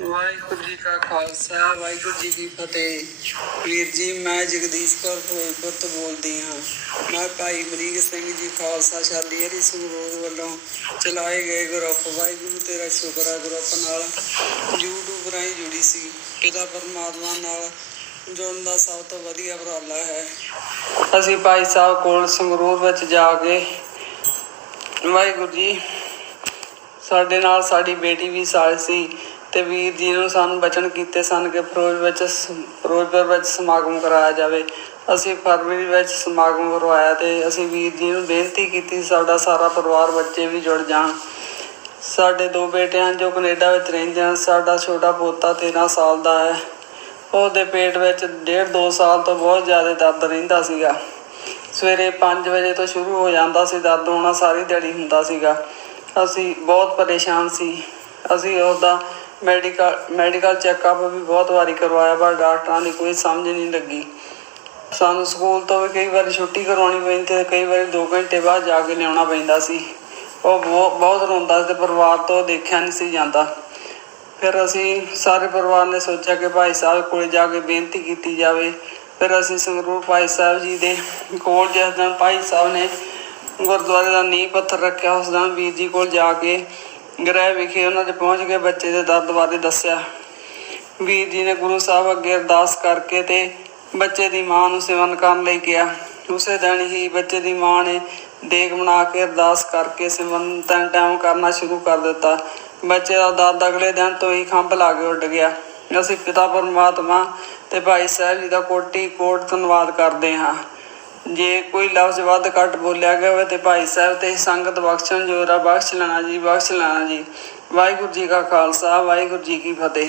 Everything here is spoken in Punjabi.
ਵਾਹਿਗੁਰੂ ਜੀ ਕਾ ਖਾਲਸਾ, ਵਾਹਿਗੁਰੂ ਜੀ ਕੀ ਫਤਿਹ। ਵੀਰ ਜੀ, ਮੈਂ ਜਗਦੀਸ਼ ਕੌਰ ਫਿਰੋਜ਼ਪੁਰ ਤੋਂ ਬੋਲਦੀ ਹਾਂ। ਮੈਂ ਭਾਈ ਮਰੀਕ ਸਿੰਘ ਜੀ, ਖਾਲਸਾ ਸ਼ਾਲੀ ਹਰੀ ਸੰਗਰੂਰ ਵੱਲੋਂ ਚਲਾਏ ਗਏ ਗਰੁੱਪ, ਵਾਹਿਗੁਰੂ ਤੇਰਾ ਸ਼ੁਕਰ ਹੈ ਗਰੁੱਪ ਨਾਲ YouTube ਰਾਹੀਂ ਜੁੜੀ ਸੀ। ਪਿਤਾ ਪਰਮਾਤਮਾ ਨਾਲ ਜੁੜਨ ਦਾ ਸਭ ਤੋਂ ਵਧੀਆ ਉਪਰਾਲਾ ਹੈ। ਅਸੀਂ ਭਾਈ ਸਾਹਿਬ ਕੋਲ ਸੰਗਰੂਰ ਵਿੱਚ ਜਾ ਕੇ ਵਾਹਿਗੁਰੂ ਜੀ, ਸਾਡੇ ਨਾਲ ਸਾਡੀ ਬੇਟੀ ਵੀ ਸਾਲ ਸੀ। ਤੇ ਵੀਰ ਜੀ ਨੂੰ ਸਾਨੂੰ ਬਚਨ ਕੀਤੇ ਸਨ ਕਿ ਫਿਰੋਜ਼ ਵਿੱਚ ਸ- ਫਿਰੋਜ਼ਪੁਰ ਵਿੱਚ ਸਮਾਗਮ ਕਰਾਇਆ ਜਾਵੇ। ਅਸੀਂ ਫਰਵਰੀ ਵਿੱਚ ਸਮਾਗਮ ਕਰਵਾਇਆ ਤੇ ਅਸੀਂ ਵੀਰ ਜੀ ਨੂੰ ਬੇਨਤੀ ਕੀਤੀ ਸਾਡਾ ਸਾਰਾ ਪਰਿਵਾਰ ਬੱਚੇ ਵੀ ਜੁੜ ਜਾਣ। ਸਾਡੇ ਦੋ ਬੇਟੇ ਹਨ ਜੋ ਕੈਨੇਡਾ ਵਿੱਚ ਰਹਿੰਦੇ ਹਨ, ਸਾਡਾ ਛੋਟਾ ਪੋਤਾ 13 ਸਾਲ ਦਾ ਹੈ। ਉਹਦੇ ਪੇਟ ਵਿੱਚ ਡੇਢ ਦੋ ਸਾਲ ਤੋਂ ਬਹੁਤ ਜ਼ਿਆਦਾ ਦਰਦ ਰਹਿੰਦਾ ਸੀਗਾ। ਸਵੇਰੇ 5 ਵਜੇ ਤੋਂ ਸ਼ੁਰੂ ਹੋ ਜਾਂਦਾ ਸੀ, ਦਰਦ ਹੋਣਾ ਸਾਰੀ ਦਿਹਾੜੀ ਹੁੰਦਾ ਸੀਗਾ। ਅਸੀਂ ਬਹੁਤ ਪਰੇਸ਼ਾਨ ਸੀ। ਅਸੀਂ ਉਹਦਾ ਮੈਡੀਕਲ ਮੈਡੀਕਲ ਚੈੱਕਅਪ ਵੀ ਬਹੁਤ ਵਾਰੀ ਕਰਵਾਇਆ, ਪਰ ਡਾਕਟਰਾਂ ਦੀ ਕੋਈ ਸਮਝ ਨਹੀਂ ਲੱਗੀ। ਸਾਨੂੰ ਸਕੂਲ ਤੋਂ ਵੀ ਕਈ ਵਾਰੀ ਛੁੱਟੀ ਕਰਵਾਉਣੀ ਪੈਂਦੀ ਤੇ ਕਈ ਵਾਰੀ 2 ਘੰਟੇ ਬਾਅਦ ਜਾ ਕੇ ਲਿਆਉਣਾ ਪੈਂਦਾ ਸੀ। ਉਹ ਬਹੁ- ਬਹੁਤ ਰੋਂਦਾ ਸੀ ਤੇ ਪਰਿਵਾਰ ਤੋਂ ਦੇਖਿਆ ਨਹੀਂ ਸੀ ਜਾਂਦਾ। ਫਿਰ ਅਸੀਂ ਸਾਰੇ ਪਰਿਵਾਰ ਨੇ ਸੋਚਿਆ ਕਿ ਭਾਈ ਸਾਹਿਬ ਕੋਲ ਜਾ ਕੇ ਬੇਨਤੀ ਕੀਤੀ ਜਾਵੇ। ਫਿਰ ਅਸੀਂ ਸੰਗਰੂਰ ਭਾਈ ਸਾਹਿਬ ਜੀ ਦੇ ਕੋਲ ਜਿਸ ਦਿਨ ਭਾਈ ਸਾਹਿਬ ਨੇ ਗੁਰਦੁਆਰੇ ਦਾ ਨੀਂਹ ਪੱਥਰ ਰੱਖਿਆ, ਉਸ ਦਿਨ ਵੀਰ ਜੀ ਕੋਲ ਜਾ ਕੇ ਗ੍ਰਹਿ ਵਿਖੇ ਉਹਨਾਂ ਦੇ ਪਹੁੰਚ ਕੇ ਬੱਚੇ ਦੇ ਦਰਦ ਬਾਰੇ ਦੱਸਿਆ। ਵੀਰ ਜੀ ਨੇ ਗੁਰੂ ਸਾਹਿਬ ਅੱਗੇ ਅਰਦਾਸ ਕਰਕੇ ਤੇ ਬੱਚੇ ਦੀ ਮਾਂ ਨੂੰ ਸੇਵਨ ਕਰਨ ਲਈ ਕਿਹਾ। ਉਸੇ ਦਿਨ ਹੀ ਬੱਚੇ ਦੀ ਮਾਂ ਨੇ ਦੇਗ ਬਣਾ ਕੇ ਅਰਦਾਸ ਕਰਕੇ ਸਿਮਰਨ ਤਿੰਨ ਟਾਈਮ ਕਰਨਾ ਸ਼ੁਰੂ ਕਰ ਦਿੱਤਾ। ਬੱਚੇ ਦਾ ਦਰਦ ਅਗਲੇ ਦਿਨ ਤੋਂ ਹੀ ਖੰਭ ਲਾ ਕੇ ਉੱਡ ਗਿਆ। ਅਸੀਂ ਪਿਤਾ ਪਰਮਾਤਮਾ ਤੇ ਭਾਈ ਸਾਹਿਬ ਜੀ ਦਾ ਕੋਟੀ ਕੋਟ ਧੰਨਵਾਦ ਕਰਦੇ ਹਾਂ। ਜੇ ਕੋਈ ਲਫ਼ਜ਼ ਵੱਧ ਘੱਟ ਬੋਲਿਆ ਗਿਆ ਹੋਵੇ ਤੇ ਭਾਈ ਸਾਹਿਬ ਤੇ ਸੰਗਤ ਬਖਸ਼ਣ ਜੋਰਾ ਬਖਸ਼ ਲੈਣਾ ਜੀ, ਬਖਸ਼ ਲੈਣਾ ਜੀ। ਵਾਹਿਗੁਰੂ ਜੀ ਕਾ ਖਾਲਸਾ, ਵਾਹਿਗੁਰੂ ਜੀ ਕੀ ਫਤਿਹ।